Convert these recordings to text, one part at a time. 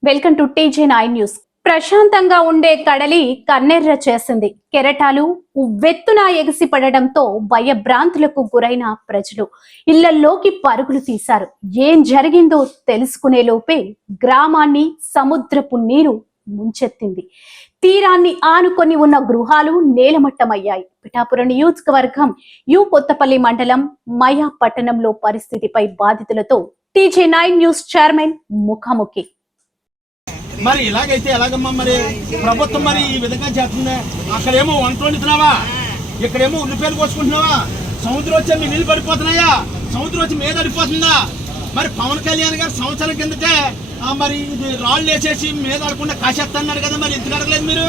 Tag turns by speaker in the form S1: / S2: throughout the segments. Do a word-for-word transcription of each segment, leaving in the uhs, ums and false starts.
S1: Welcome to TJ nine news. ప్రశాంతంగా ఉండే కడలి కన్నెర్ర చేసింది. కెరటాలు ఉవ్వెత్తున ఎగిసిపడడంతో భయభ్రాంతులకు గురైన ప్రజలు ఇళ్లలోకి పరుగులు తీశారు. ఏం జరిగిందో తెలుసుకునే లోపే గ్రామాన్ని సముద్రపు నీరు ముంచెత్తింది. తీరాన్ని ఆనుకొని ఉన్న గృహాలు నేలమట్టమయ్యాయి. పిఠాపురం నియోజకవర్గం యు కొత్తపల్లి మండలం మయా పట్టణంలో పరిస్థితిపై బాధితులతో టీజే నైన్ న్యూస్ చైర్మన్ ముఖాముఖి.
S2: మరి ఇలాగైతే ఎలాగమ్మా? మరి ప్రభుత్వం మరి ఈ విధంగా చేస్తుంది. అక్కడేమో వంట వండుతున్నావా, ఇక్కడేమో ఉల్లిపాయలు కోసుకుంటున్నావా? సముద్రం వచ్చే మీ నీళ్ళు పడిపోతున్నాయా? సముద్రం వచ్చి మీద పడిపోతుందా? మరి పవన్ కళ్యాణ్ గారు సంవత్సరం కిందటే మరి ఇది రాళ్ళు వేసేసి మీద ఆడకుండా కాసేస్తున్నాడు కదా, మరి ఎందుకు అడగలేదు మీరు?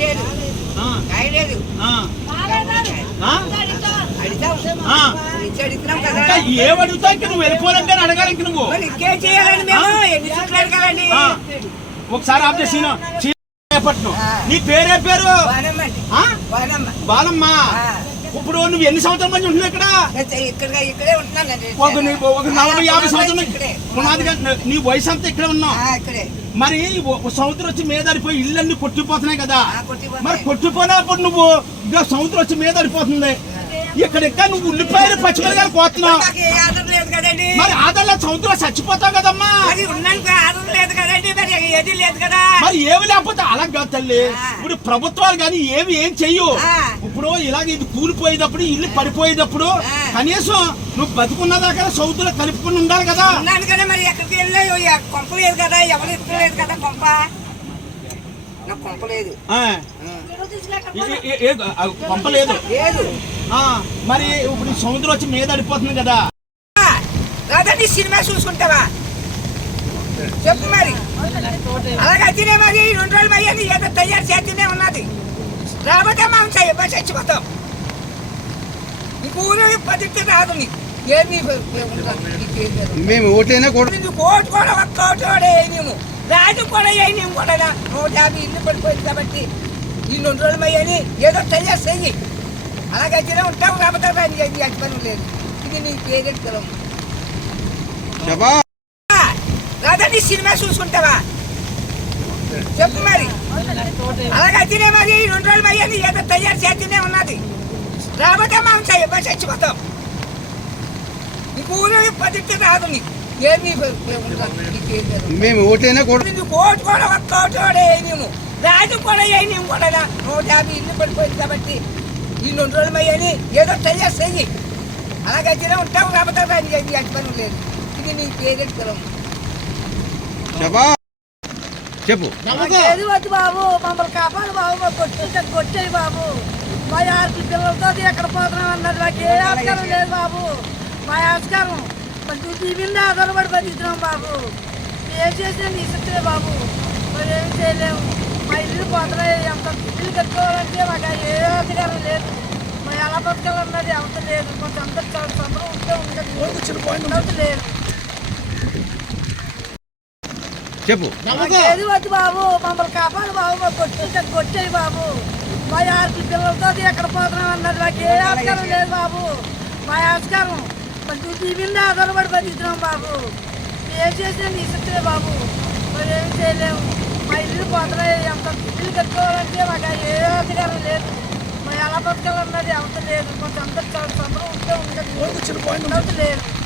S2: ఏమడుగుతా ఇంక నువ్వు వెళ్ళిపోవాలంటే అడగాలి. ఇంక నువ్వు ఒకసారి ఆప్ చేసి నీ పేరే పేరు బాలమ్మ. ఇప్పుడు నువ్వు ఎన్ని సంవత్సరాల మంది ఉంటున్నావు ఇక్కడ? ఒక నలభై యాభై సంవత్సరాలు. నీ వయసు అంతా ఇక్కడే ఉన్నావు. మరి సముద్రం వచ్చి మీదడిపోయి ఇళ్ళన్నీ కొట్టిపోతున్నాయి కదా. మరి కొట్టిపోయినప్పుడు నువ్వు సముద్రం వచ్చి మీదడిపోతుంది. ఇక్కడ ఇంకా నువ్వు ఉల్లిపాయలు పచ్చిమిరకాయలు కోస్తున్నావు. మరి ఆధార్ సముద్రం చచ్చిపోతావు కదమ్మా. మరి ఏమి లేకపోతే అలా కాదు తల్లి. ఇప్పుడు ప్రభుత్వాలు కానీ ఏమి ఏం చెయ్యు. ఇప్పుడు ఇలాగ ఇది కూలిపోయేటప్పుడు ఇల్లు పడిపోయేటప్పుడు కనీసం నువ్వు బతుకున్న దాకా సముద్రం కలుపుకుని ఉండాలి కదా.
S3: మరి ఎక్కడికి వెళ్ళావు? కొంప లేదు కదా, ఎవరు ఇస్తలేదు కదా కొంప. పంపలేదు
S2: పంపలేదు. మరి ఇప్పుడు సముద్రం వచ్చి మీద అడిపోతుంది కదా.
S3: నీ సినిమా చూసుకుంటావా చెప్పు. మరి అలాగైతేనే మరి రెండు రోజులు మరి అది ఏదో తయారు చేస్తూనే ఉన్నది. రాబోతే మనం చచ్చిపోతాం. నీకు ఊరు పద్ధతి రాదు. నీకు ఏమి
S2: మేము ఓటైనా
S3: ఓటు కూడా ఒక్క ఓటు కూడా వేయము. రాజు కూడా వేయము కూడా. నూట యాభై ఇల్లు పడిపోయింది కాబట్టి ఈ రెండు రోజులు మయ్యని ఏదో తయారు చెయ్యి. అలాగైతేనే ఉంటావు. రాబోతే పని లేదు. ఇది నీకు పేరెక్కలం రాదా. నీ సినిమా చూసుకుంటావా చెప్పు. మరి అలాగైతేనే మరి రెండు రోజులు మయ్యని ఏదో తయారు చేస్తూనే ఉన్నది. రాబోతే మనం చచ్చిపోతాం. నీకు ఊరు పద్ధతి రాదు. నీకు ఏమి
S2: మేము ఓటైనా
S3: ఓటు కూడా ఒక్క ఓటు కూడా వేయము. రాజు కూడా వేయము కూడా. నూట యాభై ఇల్లు పడిపోయింది కాబట్టి ఈ రెండు రోజులు మయ్యని ఏదో తయారు చెయ్యి. అలాగైతేనే ఉంటావు. రాబోతే పని లేదు. ఇది నీకు పేరెక్కలం
S2: చెప్పు.
S4: వద్దు బాబు, మమ్మల్ని కాపాడు బాబు. మా కొట్టు కొట్టేది బాబు. మా ఆరు పిల్లలతో ఎక్కడ పోతున్నాం అన్నది మాకు ఏ ఆస్కారం లేదు బాబు. మా ఆస్కారం కొంచెం టీవీ మీద ఆధారపడి బతుకుతున్నాం బాబు. ఏం చేసినా నీ ఇస్తే బాబు. మరి ఏం చేయలేము. మా ఇల్లు పోతున్నాయి. ఎంత ఇల్లు కట్టుకోవాలంటే మాకు ఏ అధికారం లేదు. మరి ఎలా బతకాలన్నది అంత లేదు. కొంచెం అందరు చాలా సంబరం ఉంటే ఉండదు లేదు.
S2: చెప్పు.
S4: వద్దు బాబు, మమ్మల్ని కాపాడు బాబు. మా కొట్టు కొట్టేది బాబు. మా ఆరు పిల్లలతో ఎక్కడ పోతున్నాం అన్నది మాకు ఏ ఆస్కారం లేదు బాబు. మా ఆస్కారం కొంచెం టీవీ మీద ఆధారపడి బతుకుతున్నాం బాబు. ఏం చేసినా నీ ఇస్తే బాబు. మరి ఏం చేయలేము. మా ఇల్లు పోతున్నాయి. ఎంత ఇల్లు కట్టుకోవాలంటే మాకు ఏ అధికారం లేదు. మరి ఎలా బతకాలన్నది అంత లేదు. కొంచెం అందరు చాలా సంబరం ఉంటే ఉండదు లేదు.